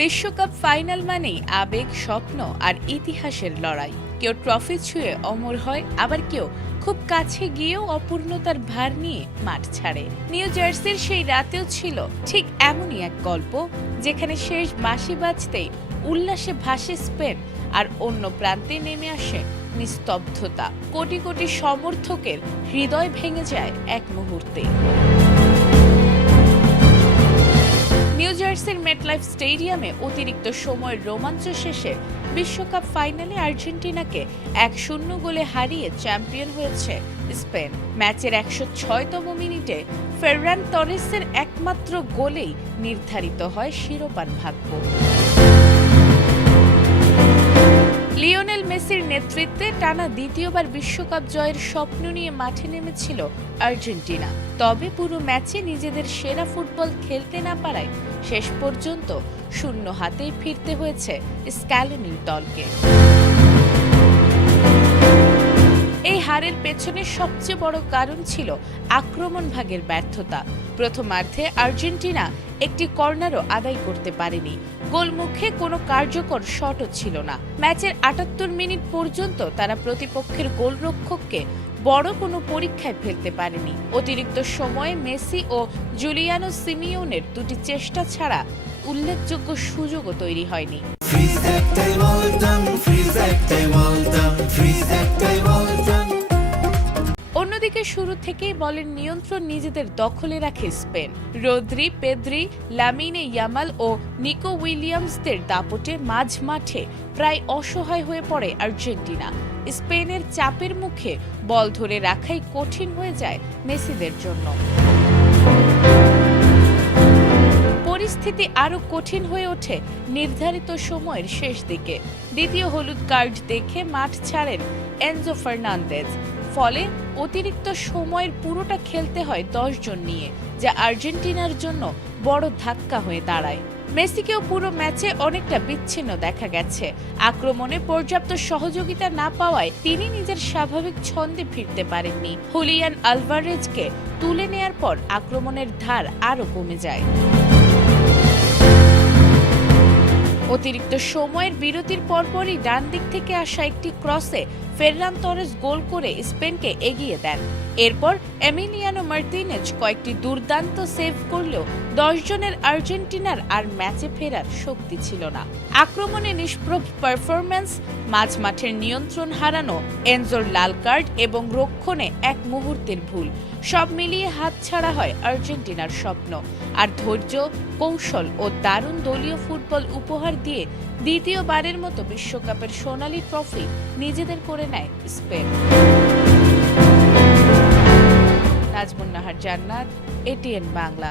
বিশ্বকাপ ফাইনাল মানেই আবেগ, স্বপ্ন আর ইতিহাসের লড়াই। কেউ ট্রফি ছুঁয়ে অমর হয়, আবার কেউ খুব কাছে গিয়েও অপূর্ণতার ভার নিয়ে মাঠ ছাড়ে। নিউ জার্সির সেই রাতেও ছিল ঠিক এমনই এক গল্প, যেখানে শেষ বাঁশি বাজতেই উল্লাসে ভাসে স্পেন, আর অন্য প্রান্তে নেমে আসে নিস্তব্ধতা। কোটি কোটি সমর্থকের হৃদয় ভেঙে যায় এক মুহূর্তে। নিউ জার্সির মেটলাইফ স্টেডিয়ামে অতিরিক্ত সময়ের রোমাঞ্চ শেষে বিশ্বকাপ ফাইনালে আর্জেন্টিনাকে 1-0 গোলে হারিয়ে চ্যাম্পিয়ন হয়েছে স্পেন। ম্যাচের 106তম মিনিটে ফেররান তরেসের একমাত্র গোলেই নির্ধারিত হয় শিরোপার ভাগ্য। লিওনেল মেসির নেতৃত্বে টানা দ্বিতীয়বার বিশ্বকাপ জয়ের স্বপ্ন নিয়ে মাঠে নেমেছিল আর্জেন্টিনা। তবে পুরো ম্যাচে নিজেদের সেরা ফুটবল খেলতে না পারায় শেষ পর্যন্ত শূন্য হাতেই ফিরতে হয়েছে স্ক্যালোনির দলকে। এই হারের পেছনে সবচেয়ে বড় কারণ ছিল আক্রমণ ভাগের ব্যর্থতা। প্রথমার্ধে আর্জেন্টিনা একটি কর্নারও আদায় করতে পারেনি। গোলমুখে কোনো কার্যকর শটও ছিল না। ম্যাচের 78 মিনিট পর্যন্ত তারা প্রতিপক্ষের গোলরক্ষককে বড় কোনো পরীক্ষায় ফেলতে পারেনি। অতিরিক্ত সময়ে মেসি ও জুলিয়ানো সিমিওনের দুটি চেষ্টা ছাড়া উল্লেখযোগ্য সুযোগও তৈরি হয়নি। অন্যদিকে শুরু থেকেই বলের নিয়ন্ত্রণ নিজেদের দখলে রাখে Spain. Rodri, Pedri, Lamine Yamal ও নিকো উইলিয়ামসদের দাপটে মাঝ মাঠে প্রায় অসহায় হয়ে পড়ে আর্জেন্টিনা। স্পেনের চাপের মুখে বল ধরে রাখাই কঠিন হয়ে যায় মেসিদের জন্য। পরিস্থিতি আরো কঠিন হয়ে ওঠে নির্ধারিত সময়ের শেষ দিকে। দ্বিতীয় হলুদ কার্ড দেখে মাঠ ছাড়েন এনজো ফার্নান্দেজ। ফলে অতিরিক্ত সময়ের পুরোটা খেলতে হয় 10 জন নিয়ে, যা আর্জেন্টিনার জন্য বড় ধাক্কা হয়ে দাঁড়ায়। মেসিকেও পুরো ম্যাচে অনেকটা বিচ্ছিন্ন দেখা গেছে। আক্রমণে পর্যাপ্ত সহযোগিতা না পাওয়ায় তিনি নিজের স্বাভাবিক ছন্দে ফিরতে পারেননি। হুলিয়ান আলভারেজকে তুলে নেয়ার পর আক্রমণের ধার আরও কমে যায়। অতিরিক্ত সময়ের বিরতির পরপরই ডান দিক থেকে আসা একটি ক্রসে ফেররান তরেস গোল করে স্পেনকে এগিয়ে দেন। এরপর এমিলিয়ানো মার্টিনেজ কয়েকটি দুর্দান্ত সেভ করলেও 10 জনের আর্জেন্টিনার আর ম্যাচে ফেরার শক্তি ছিল না। আক্রমণে নিষ্প্রভ পারফরম্যান্স, মাঝ মাঠের নিয়ন্ত্রণ হারানো, এনজোর লাল কার্ড এবং রক্ষণে এক মুহূর্তের ভুল, সব মিলিয়ে হাতছাড়া হয় আর্জেন্টিনার স্বপ্ন। আর ধৈর্য, কৌশল ও দারুণ দলীয় ফুটবল উপহার দিয়ে দ্বিতীয়বারের মতো বিশ্বকাপের সোনালী ট্রফি নিজেদের করে নেয় স্পেন। নাজমুন নাহার জান্নাত, এটিএন বাংলা।